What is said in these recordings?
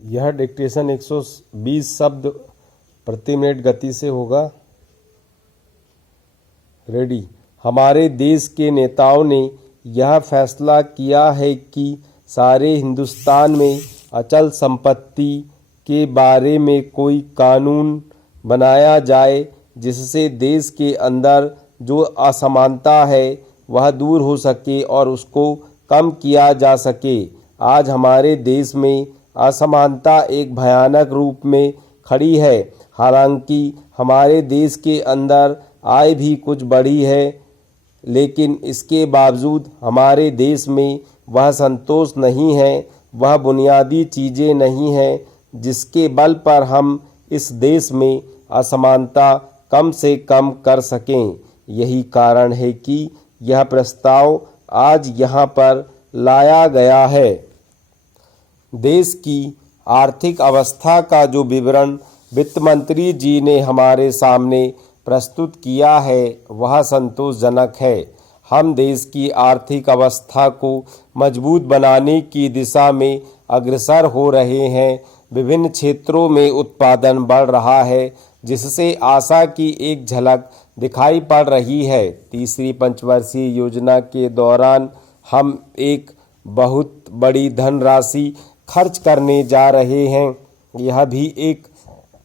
यह डिक्टेशन 120 शब्द प्रति मिनट गति से होगा। रेडी। हमारे देश के नेताओं ने यह फैसला किया है कि सारे हिंदुस्तान में अचल संपत्ति के बारे में कोई कानून बनाया जाए जिससे देश के अंदर जो असमानता है वह दूर हो सके और उसको कम किया जा सके। आज हमारे देश में असमानता एक भयानक रूप में खड़ी है। हालांकि हमारे देश के अंदर आय भी कुछ बढ़ी है, लेकिन इसके बावजूद हमारे देश में वह संतोष नहीं है, वह बुनियादी चीज़ें नहीं हैं जिसके बल पर हम इस देश में असमानता कम से कम कर सकें। यही कारण है कि यह प्रस्ताव आज यहाँ पर लाया गया है। देश की आर्थिक अवस्था का जो विवरण वित्त मंत्री जी ने हमारे सामने प्रस्तुत किया है वह संतोषजनक है। हम देश की आर्थिक अवस्था को मजबूत बनाने की दिशा में अग्रसर हो रहे हैं। विभिन्न क्षेत्रों में उत्पादन बढ़ रहा है, जिससे आशा की एक झलक दिखाई पड़ रही है। तीसरी पंचवर्षीय योजना के दौरान हम एक बहुत बड़ी धनराशि खर्च करने जा रहे हैं। यह भी एक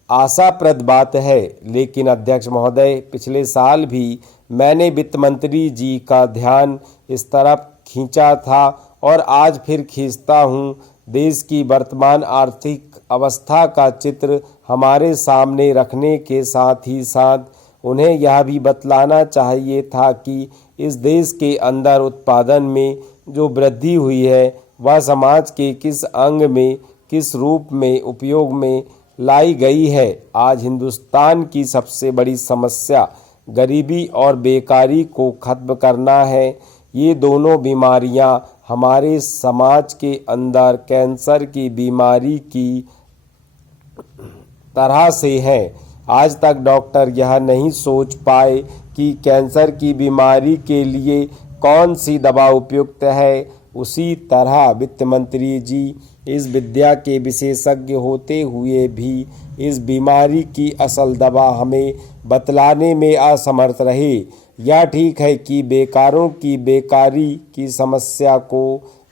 आशाप्रद बात है। लेकिन अध्यक्ष महोदय, पिछले साल भी मैंने वित्त मंत्री जी का ध्यान इस तरफ खींचा था और आज फिर खींचता हूँ। देश की वर्तमान आर्थिक अवस्था का चित्र हमारे सामने रखने के साथ ही साथ उन्हें यह भी बतलाना चाहिए था कि इस देश के अंदर उत्पादन में जो वृद्धि हुई है वह समाज के किस अंग में, किस रूप में उपयोग में लाई गई है। आज हिंदुस्तान की सबसे बड़ी समस्या गरीबी और बेकारी को खत्म करना है। ये दोनों बीमारियां हमारे समाज के अंदर कैंसर की बीमारी की तरह से हैं। आज तक डॉक्टर यह नहीं सोच पाए कि कैंसर की बीमारी के लिए कौन सी दवा उपयुक्त है। उसी तरह वित्त मंत्री जी इस विद्या के विशेषज्ञ होते हुए भी इस बीमारी की असल दवा हमें बतलाने में असमर्थ रहे। यह ठीक है कि बेकारों की बेकारी की समस्या को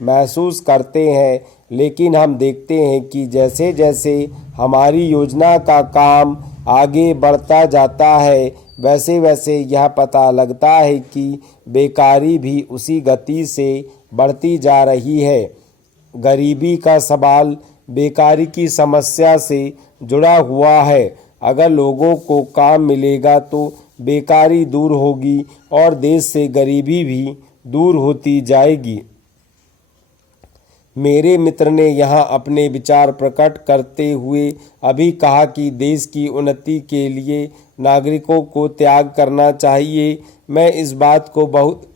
महसूस करते हैं, लेकिन हम देखते हैं कि जैसे जैसे हमारी योजना का काम आगे बढ़ता जाता है वैसे वैसे यह पता लगता है कि बेकारी भी उसी गति से बढ़ती जा रही है। गरीबी का सवाल बेकारी की समस्या से जुड़ा हुआ है। अगर लोगों को काम मिलेगा तो बेकारी दूर होगी और देश से गरीबी भी दूर होती जाएगी। मेरे मित्र ने यहाँ अपने विचार प्रकट करते हुए अभी कहा कि देश की उन्नति के लिए नागरिकों को त्याग करना चाहिए। मैं इस बात को बहुत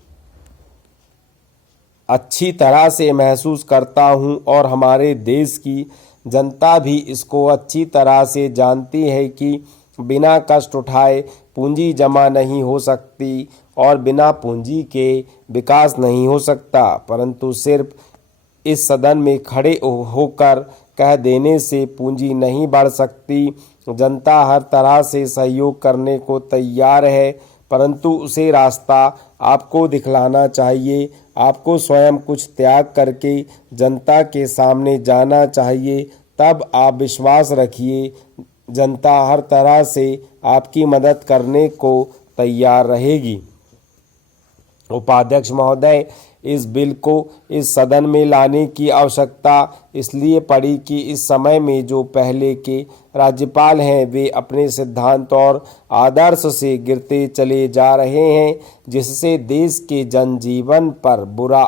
अच्छी तरह से महसूस करता हूँ और हमारे देश की जनता भी इसको अच्छी तरह से जानती है कि बिना कष्ट उठाए पूंजी जमा नहीं हो सकती और बिना पूंजी के विकास नहीं हो सकता। परंतु सिर्फ इस सदन में खड़े होकर कह देने से पूंजी नहीं बढ़ सकती। जनता हर तरह से सहयोग करने को तैयार है, परंतु उसे रास्ता आपको दिखलाना चाहिए। आपको स्वयं कुछ त्याग करके जनता के सामने जाना चाहिए, तब आप विश्वास रखिए जनता हर तरह से आपकी मदद करने को तैयार रहेगी। उपाध्यक्ष महोदय, इस बिल को इस सदन में लाने की आवश्यकता इसलिए पड़ी कि इस समय में जो पहले के राज्यपाल हैं वे अपने सिद्धांत और आदर्श से गिरते चले जा रहे हैं, जिससे देश के जनजीवन पर बुरा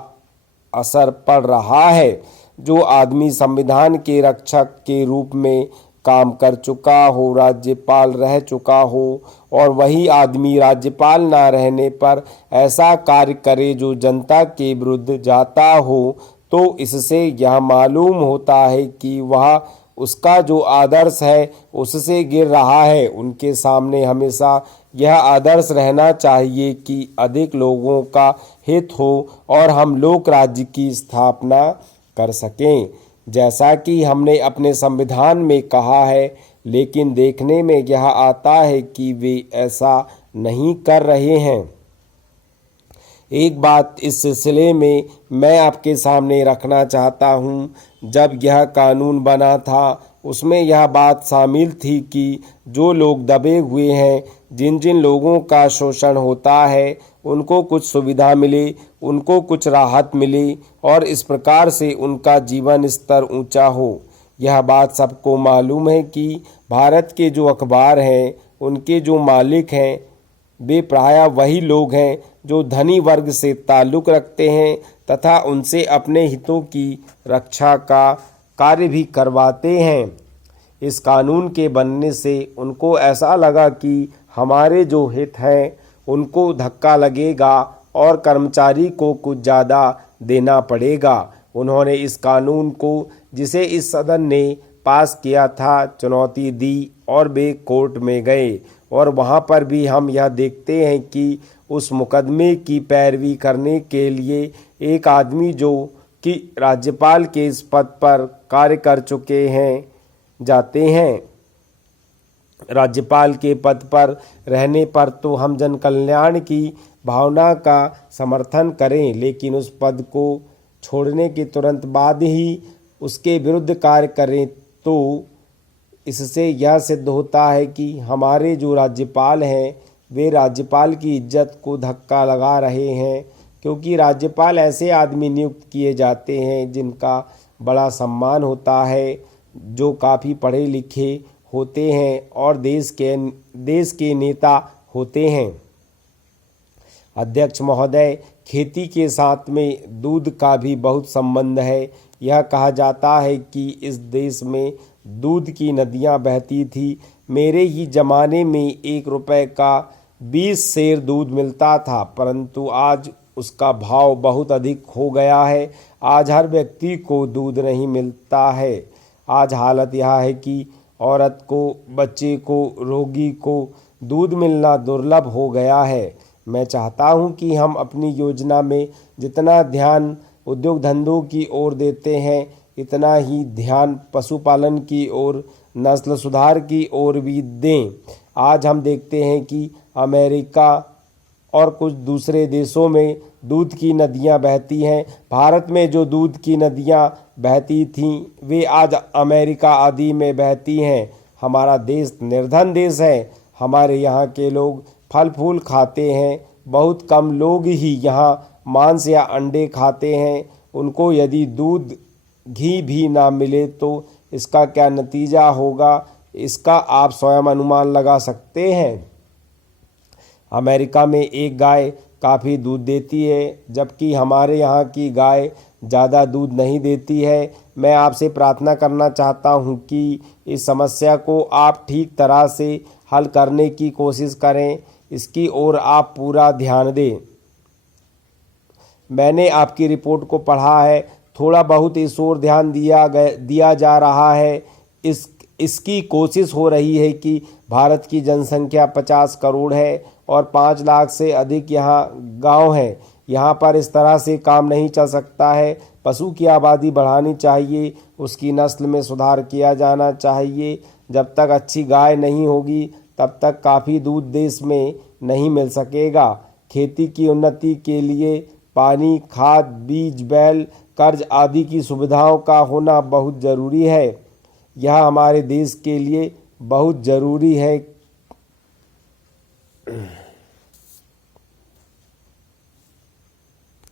असर पड़ रहा है। जो आदमी संविधान के रक्षक के रूप में काम कर चुका हो, राज्यपाल रह चुका हो, और वही आदमी राज्यपाल ना रहने पर ऐसा कार्य करे जो जनता के विरुद्ध जाता हो, तो इससे यह मालूम होता है कि वह उसका जो आदर्श है उससे गिर रहा है। उनके सामने हमेशा यह आदर्श रहना चाहिए कि अधिक लोगों का हित हो और हम लोक राज्य की स्थापना कर सकें। जैसा कि हमने अपने संविधान में कहा है, लेकिन देखने में यह आता है कि वे ऐसा नहीं कर रहे हैं। एक बात इस सिलसिले में मैं आपके सामने रखना चाहता हूँ। जब यह कानून बना था उसमें यह बात शामिल थी कि जो लोग दबे हुए हैं, जिन जिन लोगों का शोषण होता है, उनको कुछ सुविधा मिले, उनको कुछ राहत मिले और इस प्रकार से उनका जीवन स्तर ऊंचा हो। यह बात सबको मालूम है कि भारत के जो अखबार हैं, उनके जो मालिक हैं, वे प्रायः वही लोग हैं जो धनी वर्ग से ताल्लुक़ रखते हैं तथा उनसे अपने हितों की रक्षा का कार्य भी करवाते हैं। इस कानून के बनने से उनको ऐसा लगा कि हमारे जो हित हैं उनको धक्का लगेगा और कर्मचारी को कुछ ज़्यादा देना पड़ेगा। उन्होंने इस कानून को, जिसे इस सदन ने पास किया था, चुनौती दी और वे कोर्ट में गए और वहाँ पर भी हम यह देखते हैं कि उस मुकदमे की पैरवी करने के लिए एक आदमी जो कि राज्यपाल के इस पद पर कार्य कर चुके हैं जाते हैं। राज्यपाल के पद पर रहने पर तो हम जन कल्याण की भावना का समर्थन करें, लेकिन उस पद को छोड़ने के तुरंत बाद ही उसके विरुद्ध कार्य करें तो इससे यह सिद्ध होता है कि हमारे जो राज्यपाल हैं वे राज्यपाल की इज्जत को धक्का लगा रहे हैं, क्योंकि राज्यपाल ऐसे आदमी नियुक्त किए जाते हैं जिनका बड़ा सम्मान होता है, जो काफ़ी पढ़े लिखे होते हैं और देश के नेता होते हैं। अध्यक्ष महोदय, खेती के साथ में दूध का भी बहुत संबंध है। यह कहा जाता है कि इस देश में दूध की नदियां बहती थी। मेरे ही ज़माने में 1 रुपए का 20 सेर दूध मिलता था, परंतु आज उसका भाव बहुत अधिक हो गया है। आज हर व्यक्ति को दूध नहीं मिलता है। आज हालत यह है कि औरत को, बच्चे को, रोगी को दूध मिलना दुर्लभ हो गया है। मैं चाहता हूं कि हम अपनी योजना में जितना ध्यान उद्योग धंधों की ओर देते हैं, इतना ही ध्यान पशुपालन की ओर, नस्ल सुधार की ओर भी दें। आज हम देखते हैं कि अमेरिका और कुछ दूसरे देशों में दूध की नदियां बहती हैं। भारत में जो दूध की नदियां बहती थीं वे आज अमेरिका आदि में बहती हैं। हमारा देश निर्धन देश है। हमारे यहाँ के लोग फल फूल खाते हैं। बहुत कम लोग ही यहाँ मांस या अंडे खाते हैं। उनको यदि दूध घी भी ना मिले तो इसका क्या नतीजा होगा, इसका आप स्वयं अनुमान लगा सकते हैं। अमेरिका में एक गाय काफ़ी दूध देती है, जबकि हमारे यहाँ की गाय ज़्यादा दूध नहीं देती है। मैं आपसे प्रार्थना करना चाहता हूँ कि इस समस्या को आप ठीक तरह से हल करने की कोशिश करें, इसकी ओर आप पूरा ध्यान दें। मैंने आपकी रिपोर्ट को पढ़ा है, थोड़ा बहुत इस ओर ध्यान दिया जा रहा है। इसकी कोशिश हो रही है कि भारत की जनसंख्या 50 करोड़ है और 5 लाख से अधिक यहाँ गांव हैं। यहाँ पर इस तरह से काम नहीं चल सकता है। पशु की आबादी बढ़ानी चाहिए, उसकी नस्ल में सुधार किया जाना चाहिए। जब तक अच्छी गाय नहीं होगी तब तक काफ़ी दूध देश में नहीं मिल सकेगा। खेती की उन्नति के लिए पानी, खाद, बीज, बैल, कर्ज आदि की सुविधाओं का होना बहुत ज़रूरी है। यह हमारे देश के लिए बहुत ज़रूरी है